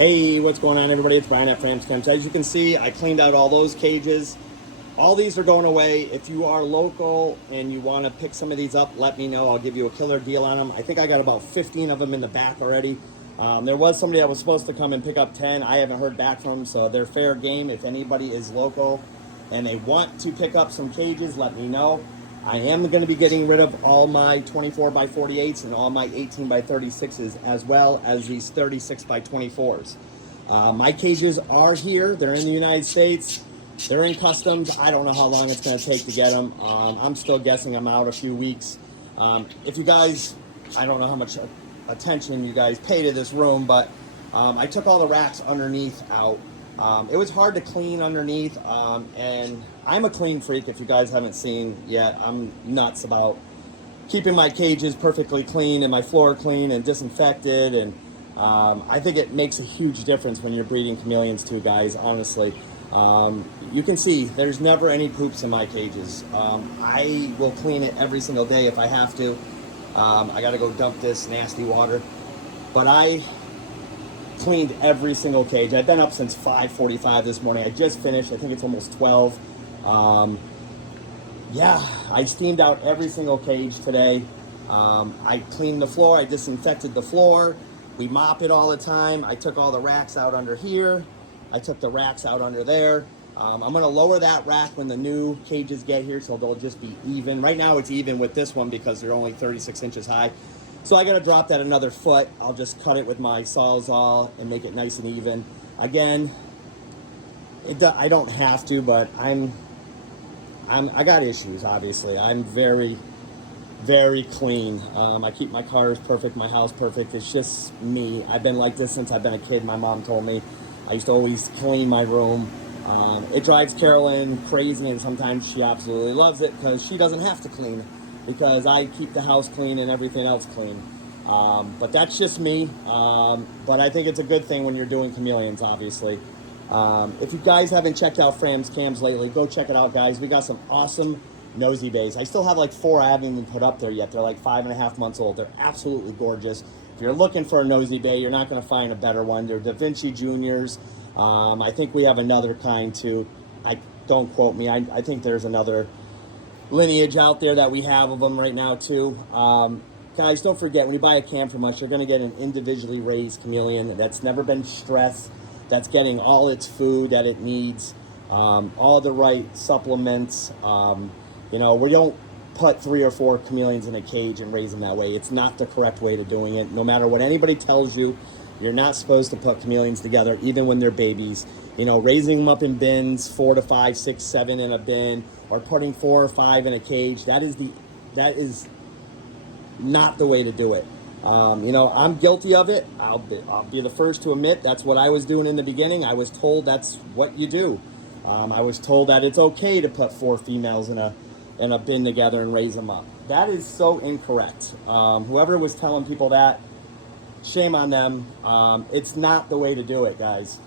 Hey, what's going on, everybody? It's Brian at Frames Camps. As you can see, I cleaned out all those cages. All these are going away. If you are local and you want to pick some of these up, let me know. I'll give you a killer deal on them. I think I got about 15 of them in the back already. There was somebody that was supposed to come and pick up 10. I haven't heard back from them, so they're fair game. If anybody is local and they want to pick up some cages, let me know. I am going to be getting rid of all my 24 by 48s and all my 18 by 36s, as well as these 36 by 24s. My cages are here. They're in the United States. They're in customs. I don't know how long it's going to take to get them. I'm still guessing I'm out a few weeks. If you guys, I don't know how much attention you guys pay to this room, but I took all the racks underneath out. It was hard to clean underneath, and I'm a clean freak. If you guys haven't seen yet, I'm nuts about keeping my cages perfectly clean and my floor clean and disinfected, and I think it makes a huge difference when you're breeding chameleons too, guys, honestly. You can see there's never any poops in my cages. I will clean it every single day if I have to. I gotta go dump this nasty water, but I cleaned every single cage. I've been up since 5:45 this morning. I just finished. I think it's almost 12. Yeah, I steamed out every single cage today. I cleaned the floor. I disinfected the floor. We mop it all the time. I took all the racks out under here. I took the racks out under there. I'm going to lower that rack when the new cages get here, so they'll just be even. Right now it's even with this one because they're only 36 inches high. So I got to drop that another foot. I'll just cut it with my Sawzall and make it nice and even. Again, I don't have to, but I got issues, obviously. I'm very, very clean. I keep my cars perfect, my house perfect. It's just me. I've been like this since I've been a kid. My mom told me I used to always clean my room. It drives Carolyn crazy, and sometimes she absolutely loves it because she doesn't have to clean, because I keep the house clean and everything else clean. But that's just me. But I think it's a good thing when you're doing chameleons, obviously. If you guys haven't checked out Fram's Cams lately, go check it out, guys. We got some awesome nosy bays. I still have like 4 I haven't even put up there yet. They're like 5.5 months old. They're absolutely gorgeous. If you're looking for a nosy bay, you're not going to find a better one. They're Da Vinci Juniors. I think we have another kind too. Don't quote me. I think there's another lineage out there that we have of them right now too. Guys, don't forget, when you buy a cam from us, you're going to get an individually raised chameleon that's never been stressed, that's getting all its food that it needs, all the right supplements. You know, we don't put 3 or 4 chameleons in a cage and raise them that way. It's not the correct way to doing it. No matter what anybody tells you, you're not supposed to put chameleons together, even when they're babies. You know, raising them up in bins, 4 to 5, 6, 7 in a bin, or putting 4 or 5 in a cage, that is not the way to do it. You know, I'm guilty of it. I'll be the first to admit that's what I was doing in the beginning. I was told that's what you do. I was told that it's okay to put 4 females in a bin together and raise them up. That is so incorrect. Whoever was telling people that, shame on them. It's not the way to do it, guys.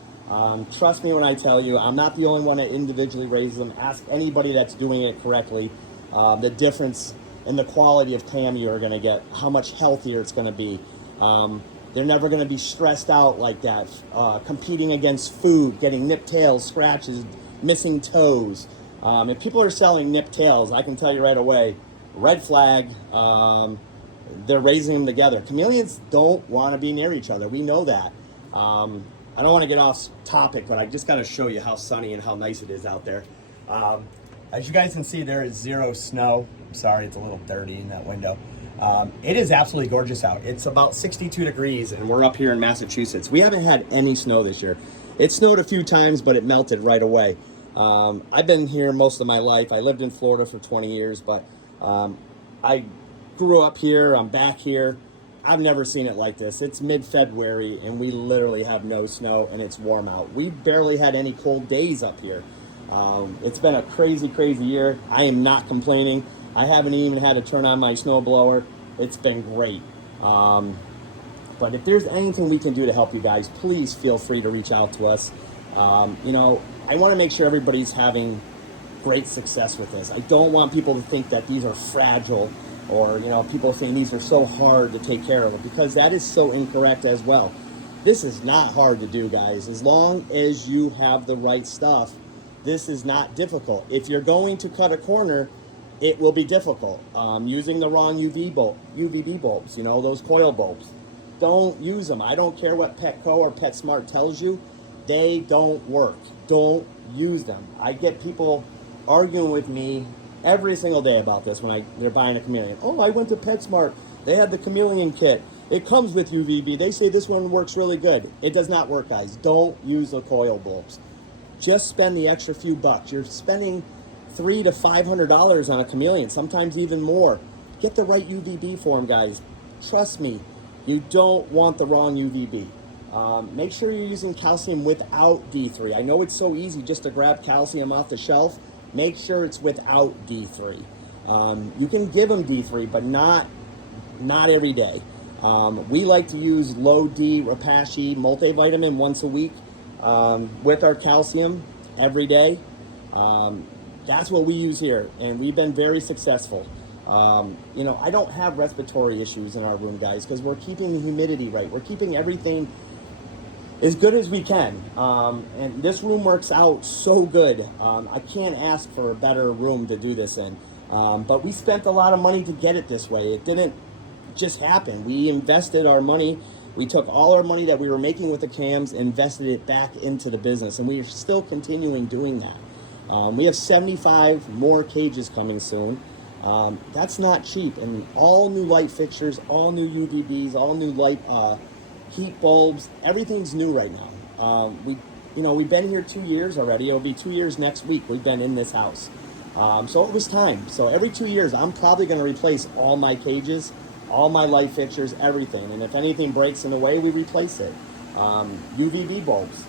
Trust me when I tell you, I'm not the only one that individually raises them. Ask anybody that's doing it correctly the difference in the quality of cam you're going to get, how much healthier it's going to be. They're never going to be stressed out like that, competing against food, getting nipped tails, scratches, missing toes. If people are selling nipped tails, I can tell you right away, red flag. They're raising them together. Chameleons don't want to be near each other. We know that. I don't want to get off topic, but I just got to show you how sunny and how nice it is out there. As you guys can see, there is 0 snow. I'm sorry, it's a little dirty in that window. It is absolutely gorgeous out. It's about 62 degrees, and we're up here in Massachusetts. We haven't had any snow this year. It snowed a few times, but it melted right away. I've been here most of my life. I lived in Florida for 20 years, but I grew up here. I'm back here. I've never seen it like this. It's mid-February, and we literally have no snow, and it's warm out. We barely had any cold days up here. It's been a crazy, crazy year. I am not complaining. I haven't even had to turn on my snowblower. It's been great. But if there's anything we can do to help you guys, please feel free to reach out to us. You know, I want to make sure everybody's having great success with this. I don't want people to think that these are fragile, or, you know, people saying these are so hard to take care of, because that is so incorrect as well. This is not hard to do, guys. As long as you have the right stuff, this is not difficult. If you're going to cut a corner, it will be difficult. Using the wrong UVB bulbs, you know, those coil bulbs. Don't use them. I don't care what Petco or PetSmart tells you. They don't work. Don't use them. I get people arguing with me every single day about this when they're buying a Chameleon. Oh, I went to PetSmart. They had the Chameleon kit. It comes with UVB. They say this one works really good. It does not work, guys. Don't use the coil bulbs. Just spend the extra few bucks. You're spending $300 to $500 on a Chameleon, sometimes even more. Get the right UVB for them, guys. Trust me, you don't want the wrong UVB. Make sure you're using calcium without D3. I know it's so easy just to grab calcium off the shelf. Make sure it's without D3. You can give them D3, but not every day. We like to use low D Repashy multivitamin once a week with our calcium every day. That's what we use here, and we've been very successful. You know, I don't have respiratory issues in our room, guys, because we're keeping the humidity right. We're keeping everything as good as we can. And this room works out so good. I can't ask for a better room to do this in. But we spent a lot of money to get it this way. It didn't just happen. We invested our money. We took all our money that we were making with the cams, invested it back into the business, and we are still continuing doing that. We have 75 more cages coming soon. That's not cheap. And all new light fixtures, all new UVBs, all new light heat bulbs. Everything's new right now. We've been here 2 years already. It'll be 2 years next week. We've been in this house. So it was time. So every 2 years, I'm probably going to replace all my cages, all my light fixtures, everything. And if anything breaks in the way, we replace it. UVB bulbs.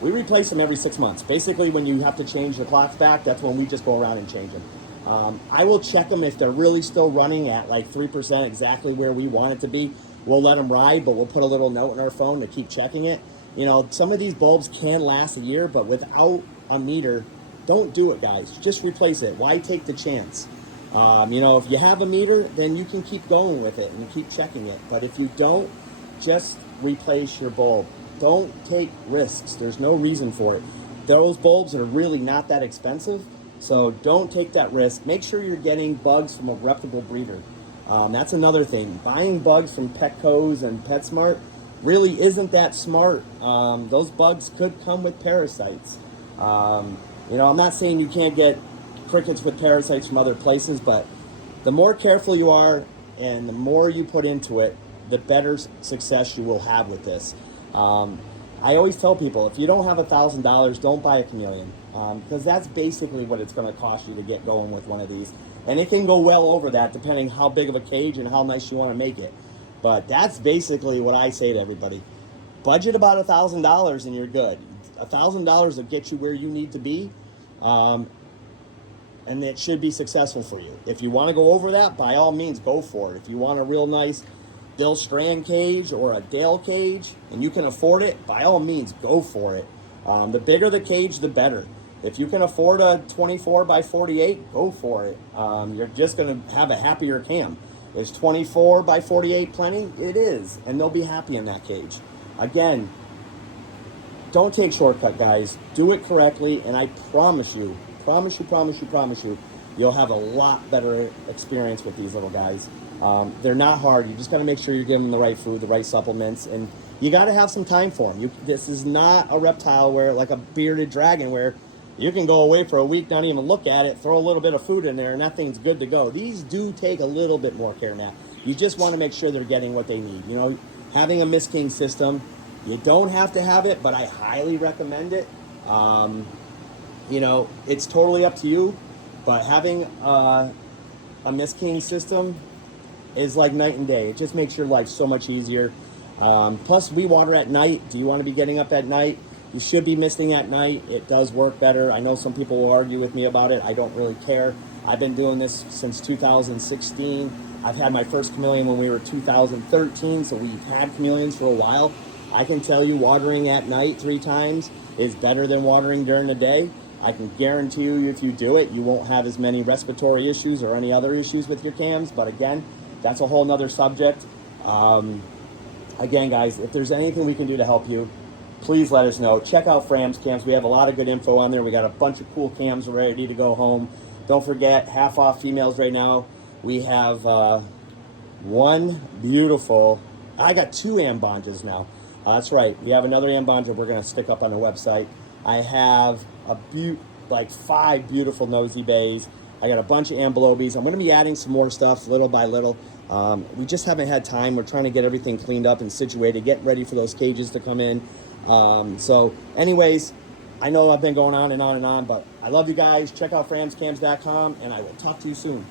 We replace them every 6 months. Basically, when you have to change the clocks back, that's when we just go around and change them. I will check them if they're really still running at like 3%, exactly where we want it to be. We'll let them ride, but we'll put a little note in our phone to keep checking it. You know, some of these bulbs can last a year, but without a meter, don't do it, guys. Just replace it. Why take the chance? If you have a meter, then you can keep going with it and keep checking it. But if you don't, just replace your bulb. Don't take risks. There's no reason for it. Those bulbs are really not that expensive, so don't take that risk. Make sure you're getting bugs from a reputable breeder. That's another thing. Buying bugs from Petco's and PetSmart really isn't that smart. Those bugs could come with parasites. I'm not saying you can't get crickets with parasites from other places, but the more careful you are and the more you put into it, the better success you will have with this. I always tell people, if you don't have $1,000, don't buy a Chameleon, because that's basically what it's going to cost you to get going with one of these. And it can go well over that depending how big of a cage and how nice you want to make it. But that's basically what I say to everybody. Budget about $1,000 and you're good. $1,000 will get you where you need to be, and it should be successful for you. If you want to go over that, by all means, go for it. If you want a real nice Dill Strand cage or a Dale cage and you can afford it, by all means, go for it. The bigger the cage, the better. If you can afford a 24 by 48, go for it. You're just going to have a happier cam. Is 24 by 48 plenty? It is, and they'll be happy in that cage. Again, don't take shortcut, guys. Do it correctly, and I promise you, you'll have a lot better experience with these little guys. They're not hard. You just got to make sure you're giving them the right food, the right supplements, and you got to have some time for them. This is not a reptile where, like a bearded dragon, where you can go away for a week, not even look at it, throw a little bit of food in there, and that thing's good to go. These do take a little bit more care now. You just want to make sure they're getting what they need. Having a Miss King system, you don't have to have it, but I highly recommend it. It's totally up to you, but having a Miss King system is like night and day. It just makes your life so much easier. Plus, we water at night. Do you want to be getting up at night? You should be misting at night. It does work better. I know some people will argue with me about it. I don't really care. I've been doing this since 2016. I've had my first Chameleon when we were 2013, so we've had Chameleons for a while. I can tell you watering at night 3 times is better than watering during the day. I can guarantee you if you do it, you won't have as many respiratory issues or any other issues with your cams. But again, that's a whole nother subject. Again, guys, if there's anything we can do to help you, please let us know. Check out Fram's Cams. We have a lot of good info on there. We got a bunch of cool cams ready to go home. Don't forget, half off females right now. We have one beautiful, I got 2 ambonjas now. That's right. We have another ambonja we're going to stick up on the website. I have like 5 beautiful nosy bays. I got a bunch of amblobies. I'm going to be adding some more stuff little by little. We just haven't had time. We're trying to get everything cleaned up and situated, get ready for those cages to come in. So anyways, I know I've been going on and on and on, but I love you guys. Check out framscams.com, and I will talk to you soon.